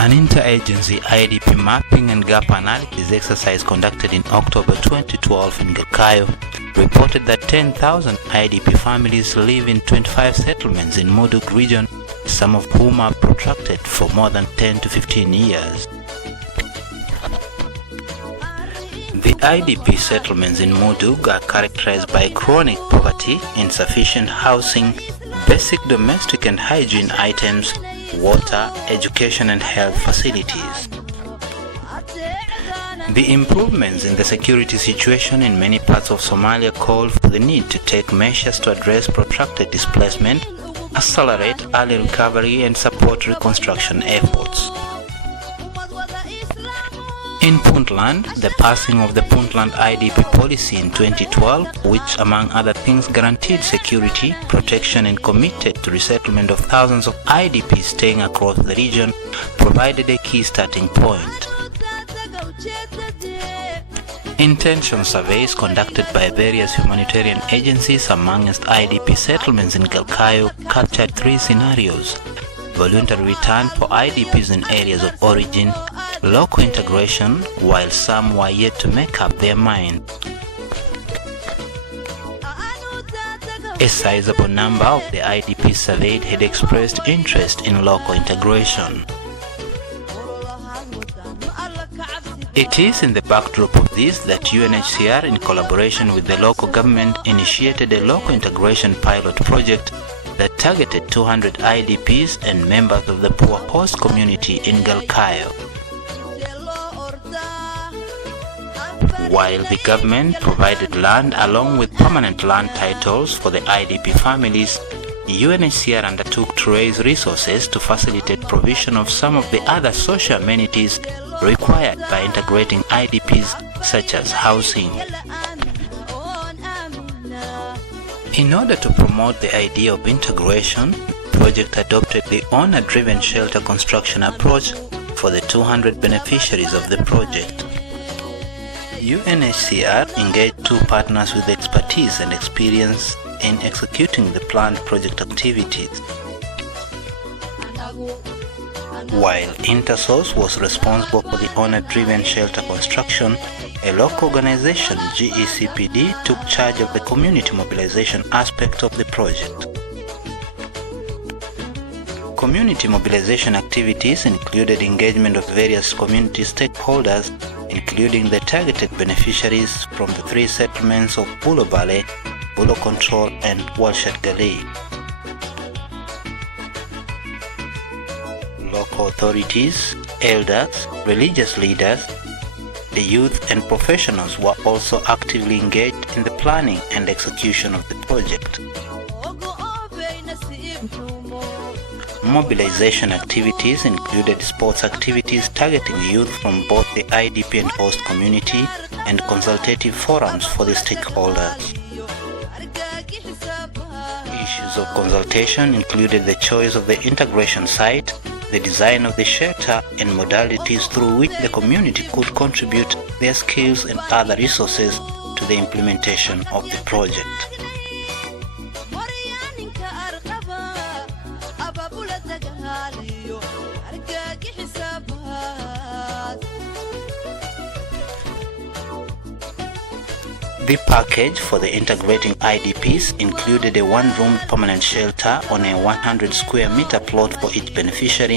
An interagency IDP mapping and gap analysis exercise conducted in October 2012 in Galkayo reported that 10,000 IDP families live in 25 settlements in Mudug region, some of whom are protracted for more than 10 to 15 years. The IDP settlements in Mudug are characterized by chronic poverty, insufficient housing, basic domestic and hygiene items, water, education and health facilities. The improvements in the security situation in many parts of Somalia call for the need to take measures to address protracted displacement, accelerate early recovery and support reconstruction efforts. In Puntland, the passing of the Puntland IDP policy in 2012, which among other things guaranteed security, protection and committed to resettlement of thousands of IDPs staying across the region, provided a key starting point. Intention surveys conducted by various humanitarian agencies amongst IDP settlements in Galkayo captured three scenarios: voluntary return for IDPs in areas of origin, local integration, while some were yet to make up their mind. A sizable number of the IDPs surveyed had expressed interest in local integration. It is in the backdrop of this that UNHCR, in collaboration with the local government, initiated a local integration pilot project that targeted 200 IDPs and members of the poor host community in Galkayo. While the government provided land along with permanent land titles for the IDP families, UNHCR undertook to raise resources to facilitate provision of some of the other social amenities required by integrating IDPs, such as housing. In order to promote the idea of integration, the project adopted the owner-driven shelter construction approach for the 200 beneficiaries of the project. UNHCR engaged two partners with expertise and experience in executing the planned project activities. While Intersource was responsible for the owner-driven shelter construction, a local organization, GECPD, took charge of the community mobilization aspect of the project. Community mobilization activities included engagement of various community stakeholders, including the targeted beneficiaries from the three settlements of Bulo Valley, Bulo Control and Walshat Gali. Local authorities, elders, religious leaders, the youth and professionals were also actively engaged in the planning and execution of the project. Mobilization activities included sports activities targeting youth from both the IDP and host community and consultative forums for the stakeholders. Issues of consultation included the choice of the integration site, the design of the shelter, and modalities through which the community could contribute their skills and other resources to the implementation of the project. The package for the integrating IDPs included a one-room permanent shelter on a 100 square meter plot for each beneficiary,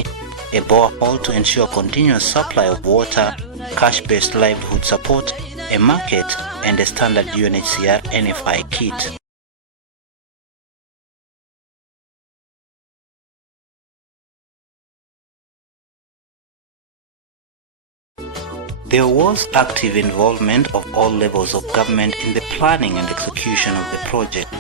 a borehole to ensure continuous supply of water, cash-based livelihood support, a market, and a standard UNHCR NFI kit. There was active involvement of all levels of government in the planning and execution of the project.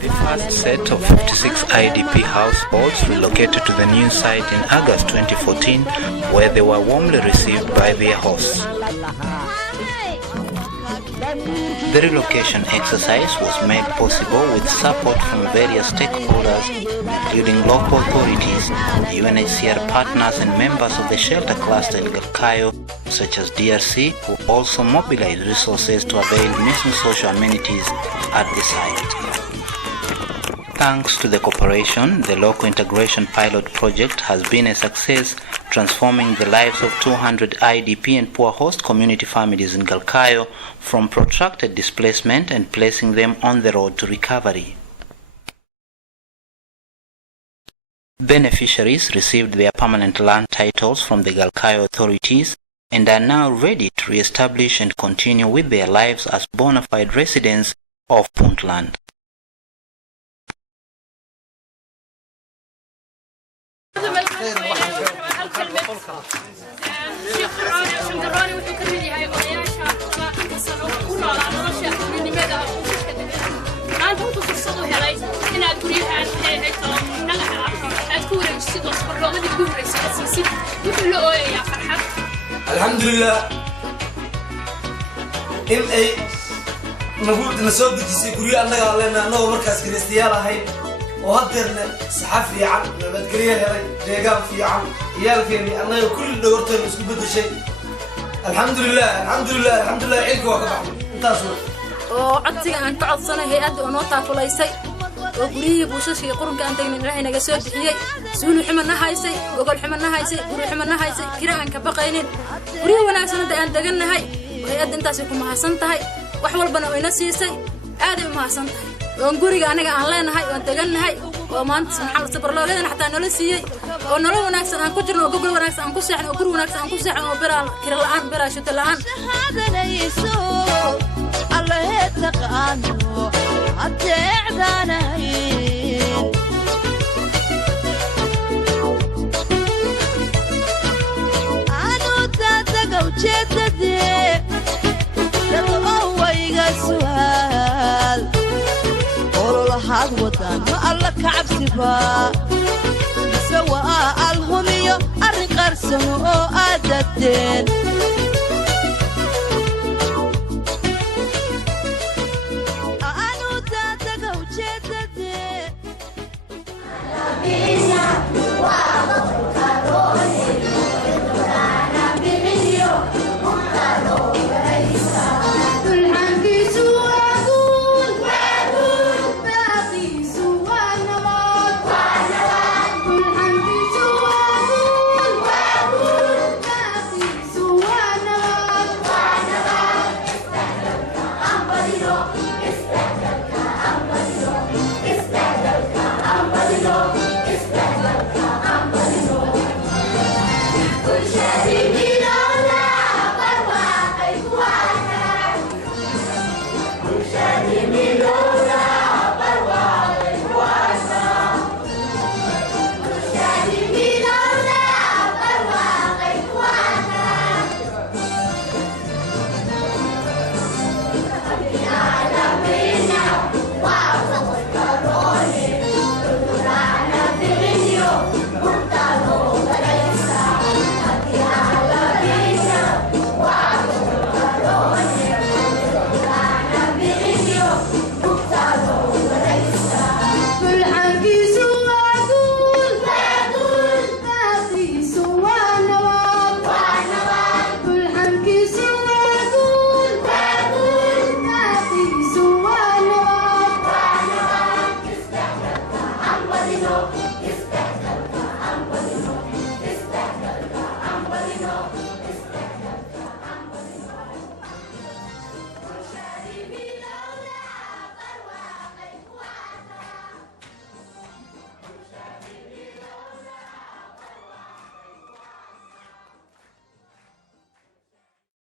The first set of 56 IDP households relocated to the new site in August 2014, where they were warmly received by their hosts. The relocation exercise was made possible with support from various stakeholders, including local authorities, UNHCR partners and members of the shelter cluster in Galkayo, such as DRC, who also mobilized resources to avail missing social amenities at the site. Thanks to the cooperation, the local integration pilot project has been a success, transforming the lives of 200 IDP and poor host community families in Galkayo from protracted displacement and placing them on the road to recovery. Beneficiaries received their permanent land titles from the Galkayo authorities and are now ready to re-establish and continue with their lives as bona fide residents of Puntland. Alhamdulillah. ay nabud nasoo dejisay guriga annaga leena annaga markaas Kristiyaal ahay oo hadeerna saxaf fiican nabadgeliyo helay deegaan fiican iyalkeeni annaga kulli dhawrteen isku bedeshay alhamdulillah ilku waa ka baxay intaas oo codsiga aan ka codsanahay hay'adda oo noo taakulaysay oo guriyihii buushashii qurunka aan tagnay ilaahay naga soo bixiyay suulu ximana haysay gogol ximana haysay guri ximana haysay kira aan ka baqaynin guriga wanaagsan aan daganahay hay'adda intaas ku mahadsan tahay wax walbana oo ina siisay aad u mahadsan tahay oo guriga aniga aan leenahay oo daganahay oo maanta maxaa sabar loogeedana xataa nolol siiyay oo nolol wanaagsan aan ku jirno oo gogol wanaagsan aan ku seexno oo guri wanaagsan aan ku seexno oo biraal kira la'aan biraashuta la'aan الله تقانو أتعدانين أنو تاتقو جددي للغوة يقسوال قولوا لحاد وطن ما الله كعب سفا سواء الهميو أرقرسو أدتين